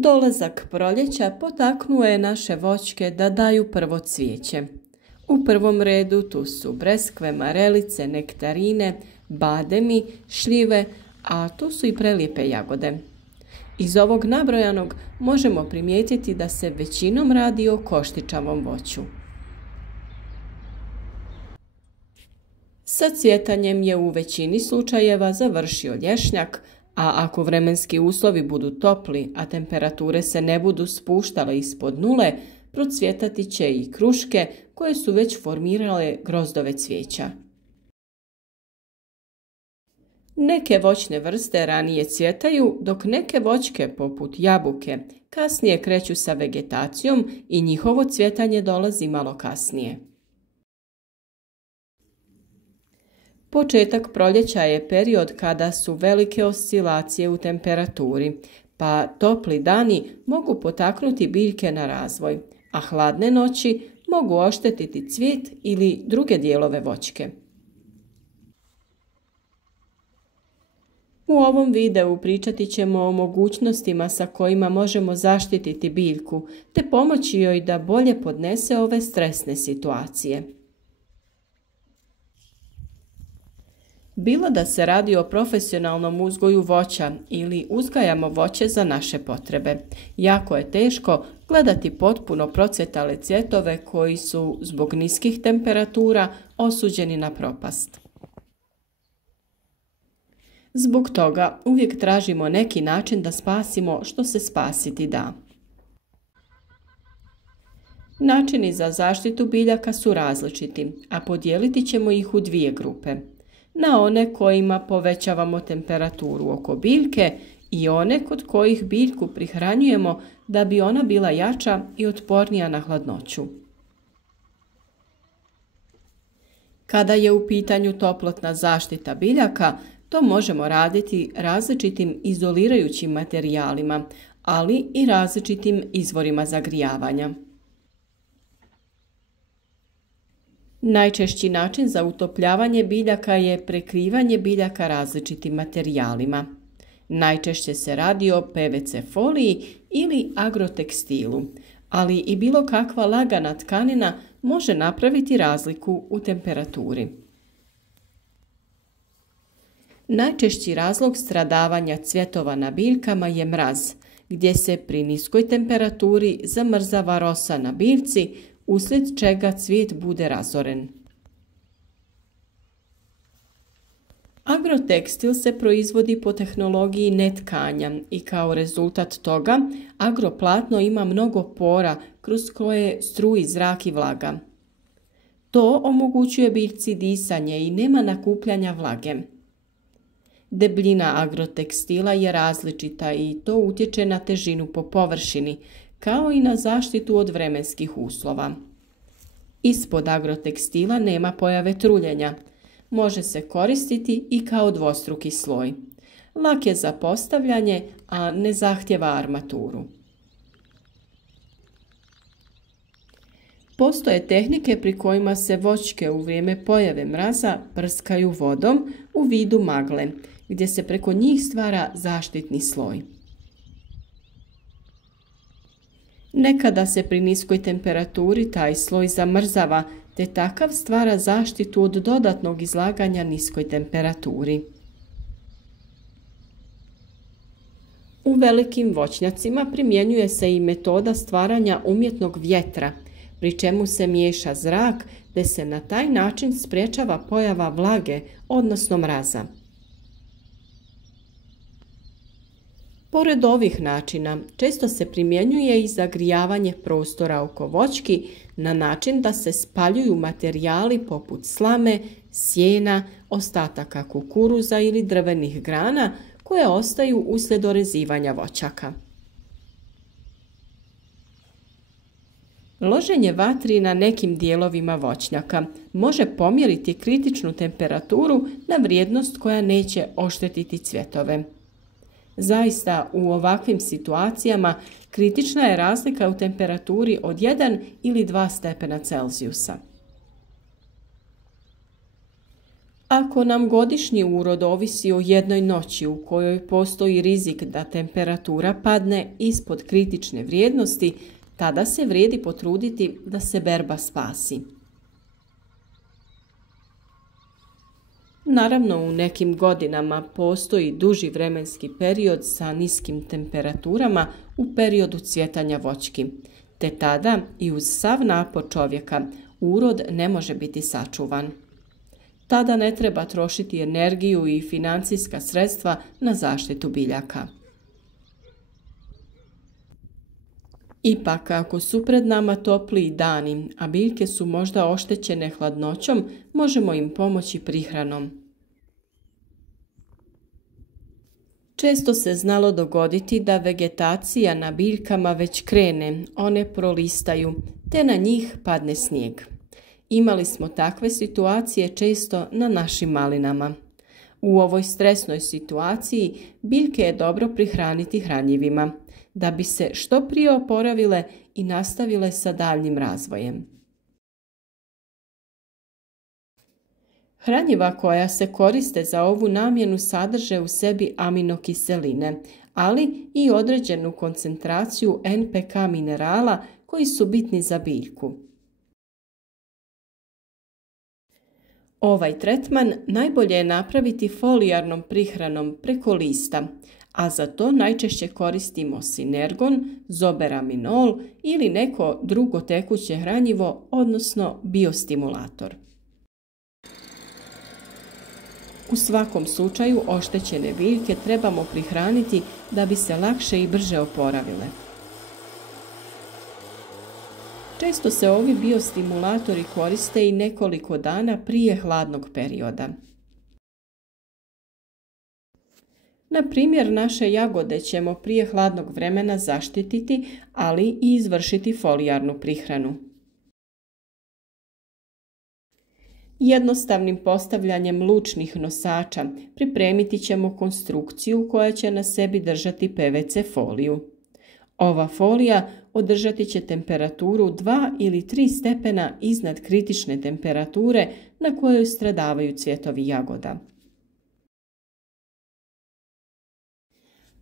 Dolazak proljeća potaknuo je naše voćke da daju prvo cvijeće. U prvom redu tu su breskve, marelice, nektarine, bademi, šljive, a tu su i prelijepe jagode. Iz ovog nabrojanog možemo primijetiti da se većinom radi o koštičavom voću. Sa cvjetanjem je u većini slučajeva završio lješnjak, a ako vremenski uslovi budu topli, a temperature se ne budu spuštale ispod nule, procvjetati će i kruške koje su već formirale grozdove cvijeća. Neke voćne vrste ranije cvjetaju, dok neke voćke, poput jabuke, kasnije kreću sa vegetacijom i njihovo cvjetanje dolazi malo kasnije. Početak proljeća je period kada su velike oscilacije u temperaturi, pa topli dani mogu potaknuti biljke na razvoj, a hladne noći mogu oštetiti cvijet ili druge dijelove voćke. U ovom videu pričati ćemo o mogućnostima sa kojima možemo zaštititi biljku, te pomoći joj da bolje podnese ove stresne situacije. Bilo da se radi o profesionalnom uzgoju voća ili uzgajamo voće za naše potrebe, jako je teško gledati potpuno procvjetale cvjetove koji su zbog niskih temperatura osuđeni na propast. Zbog toga uvijek tražimo neki način da spasimo što se spasiti da. Načini za zaštitu biljaka su različiti, a podijeliti ćemo ih u dvije grupe. Na one kojima povećavamo temperaturu oko biljke i one kod kojih biljku prihranjujemo da bi ona bila jača i otpornija na hladnoću. Kada je u pitanju toplotna zaštita biljaka, to možemo raditi različitim izolirajućim materijalima, ali i različitim izvorima zagrijavanja. Najčešći način za utopljavanje biljaka je prekrivanje biljaka različitim materijalima. Najčešće se radi o PVC foliji ili agrotekstilu, ali i bilo kakva lagana tkanina može napraviti razliku u temperaturi. Najčešći razlog stradavanja cvjetova na biljkama je mraz, gdje se pri niskoj temperaturi zamrzava rosa na biljci, uslijed čega cvijet bude razoren. Agrotekstil se proizvodi po tehnologiji netkanja i kao rezultat toga agroplatno ima mnogo pora kroz koje struji zrak i vlaga. To omogućuje biljci disanje i nema nakupljanja vlage. Debljina agrotekstila je različita i to utječe na težinu po površini, kao i na zaštitu od vremenskih uslova. Ispod agrotekstila nema pojave truljenja. Može se koristiti i kao dvostruki sloj. Lak je za postavljanje, a ne zahtjeva armaturu. Postoje tehnike pri kojima se voćke u vrijeme pojave mraza prskaju vodom u vidu magle, gdje se preko njih stvara zaštitni sloj. Nekada se pri niskoj temperaturi taj sloj zamrzava, te takav stvara zaštitu od dodatnog izlaganja niskoj temperaturi. U velikim voćnjacima primjenjuje se i metoda stvaranja umjetnog vjetra, pri čemu se miješa zrak, te se na taj način sprječava pojava vlage, odnosno mraza. Pored ovih načina, često se primjenjuje i zagrijavanje prostora oko voćki na način da se spaljuju materijali poput slame, sjena, ostataka kukuruza ili drvenih grana koje ostaju uslijed orezivanja voćaka. Loženje vatri na nekim dijelovima voćnjaka može pomjeriti kritičnu temperaturu na vrijednost koja neće oštetiti cvjetove. Zaista, u ovakvim situacijama kritična je razlika u temperaturi od 1 ili 2 stepena Celzijusa. Ako nam godišnji urod ovisi o jednoj noći u kojoj postoji rizik da temperatura padne ispod kritične vrijednosti, tada se vrijedi potruditi da se berba spasi. Naravno, u nekim godinama postoji duži vremenski period sa niskim temperaturama u periodu cvjetanja voćki, te tada i uz sav napor čovjeka urod ne može biti sačuvan. Tada ne treba trošiti energiju i financijska sredstva na zaštitu biljaka. Ipak, ako su pred nama topliji dani, a biljke su možda oštećene hladnoćom, možemo im pomoći prihranom. Često se znalo dogoditi da vegetacija na biljkama već krene, one prolistaju, te na njih padne snijeg. Imali smo takve situacije često na našim malinama. U ovoj stresnoj situaciji biljke je dobro prihraniti hranjivima, da bi se što prije oporavile i nastavile sa daljnjim razvojem. Hranjiva koja se koriste za ovu namjenu sadrže u sebi aminokiseline, ali i određenu koncentraciju NPK minerala koji su bitni za biljku. Ovaj tretman najbolje je napraviti folijarnom prihranom preko lista, a za to najčešće koristimo sinergon, zoberaminol ili neko drugo tekuće hranjivo, odnosno biostimulator. U svakom slučaju oštećene biljke trebamo prihraniti da bi se lakše i brže oporavile. Često se ovi biostimulatori koriste i nekoliko dana prije hladnog perioda. Na primjer, naše jagode ćemo prije hladnog vremena zaštititi, ali i izvršiti folijarnu prihranu. Jednostavnim postavljanjem lučnih nosača pripremiti ćemo konstrukciju koja će na sebi držati PVC foliju. Ova folija održati će temperaturu 2 ili 3 stepena iznad kritične temperature na kojoj stradavaju cvjetovi jagoda.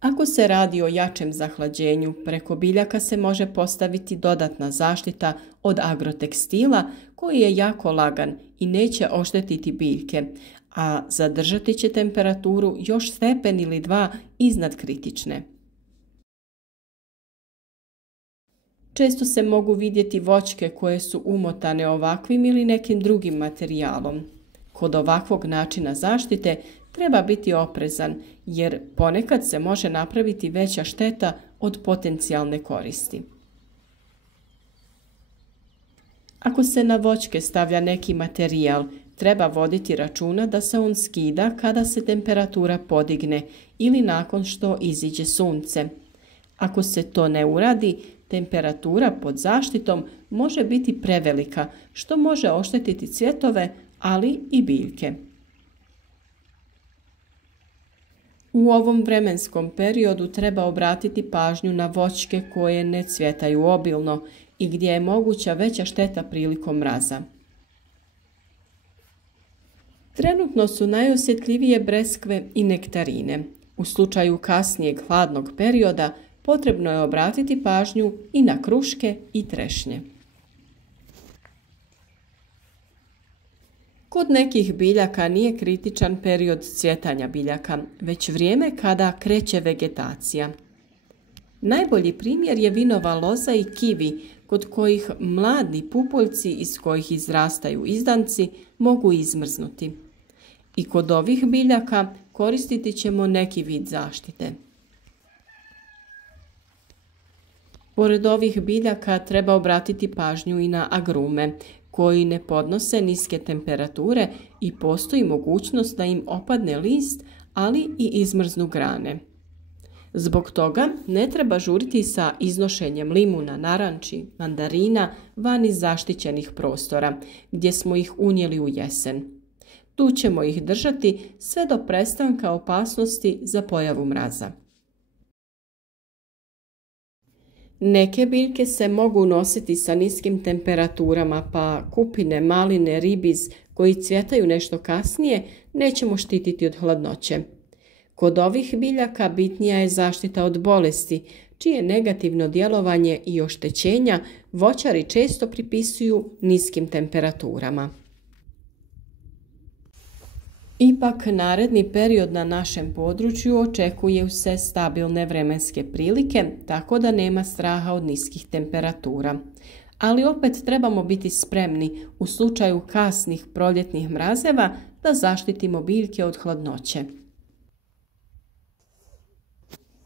Ako se radi o jačem zahlađenju, preko biljaka se može postaviti dodatna zaštita od agrotekstila koji je jako lagan i neće oštetiti biljke, a zadržati će temperaturu još stepen ili 2 iznad kritične. Često se mogu vidjeti voćke koje su umotane ovakvim ili nekim drugim materijalom. Kod ovakvog načina zaštite treba biti oprezan, jer ponekad se može napraviti veća šteta od potencijalne koristi. Ako se na voćke stavlja neki materijal, treba voditi računa da se on skida kada se temperatura podigne ili nakon što iziđe sunce. Ako se to ne uradi, temperatura pod zaštitom može biti prevelika, što može oštetiti cvjetove, ali i biljke. U ovom vremenskom periodu treba obratiti pažnju na voćke koje ne cvjetaju obilno i gdje je moguća veća šteta prilikom mraza. Trenutno su najosjetljivije breskve i nektarine. U slučaju kasnijeg hladnog perioda potrebno je obratiti pažnju i na kruške i trešnje. Kod nekih biljaka nije kritičan period cvjetanja biljaka, već vrijeme kada kreće vegetacija. Najbolji primjer je vinova loza i kivi, kod kojih mladi pupoljci iz kojih izrastaju izdanci mogu izmrznuti. I kod ovih biljaka koristiti ćemo neki vid zaštite. Pored ovih biljaka treba obratiti pažnju i na agrume, koji ne podnose niske temperature i postoji mogućnost da im opadne list, ali i izmrznu grane. Zbog toga ne treba žuriti sa iznošenjem limuna, naranči, mandarina van iz zaštićenih prostora, gdje smo ih unijeli u jesen. Tu ćemo ih držati sve do prestanka opasnosti za pojavu mraza. Neke biljke se mogu nositi sa niskim temperaturama, pa kupine, maline, ribiz koji cvjetaju nešto kasnije nećemo štititi od hladnoće. Kod ovih biljaka bitnija je zaštita od bolesti, čije negativno djelovanje i oštećenja voćari često pripisuju niskim temperaturama. Ipak, naredni period na našem području očekuje se stabilne vremenske prilike, tako da nema straha od niskih temperatura. Ali opet trebamo biti spremni u slučaju kasnih proljetnih mrazeva da zaštitimo biljke od hladnoće.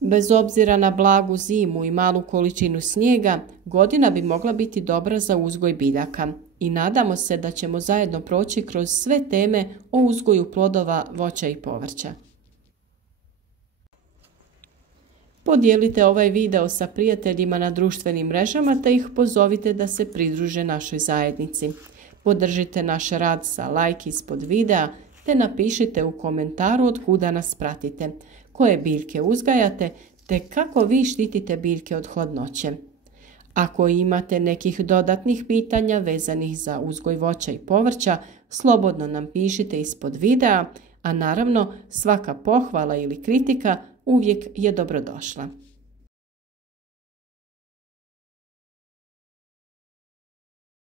Bez obzira na blagu zimu i malu količinu snijega, godina bi mogla biti dobra za uzgoj biljaka i nadamo se da ćemo zajedno proći kroz sve teme o uzgoju plodova, voća i povrća. Podijelite ovaj video sa prijateljima na društvenim mrežama te ih pozovite da se pridruže našoj zajednici. Podržite naš rad sa like ispod videa te napišite u komentaru od kuda nas pratite, koje biljke uzgajate te kako vi štitite biljke od hladnoće. Ako imate nekih dodatnih pitanja vezanih za uzgoj voća i povrća, slobodno nam pišite ispod videa, a naravno svaka pohvala ili kritika uvijek je dobrodošla.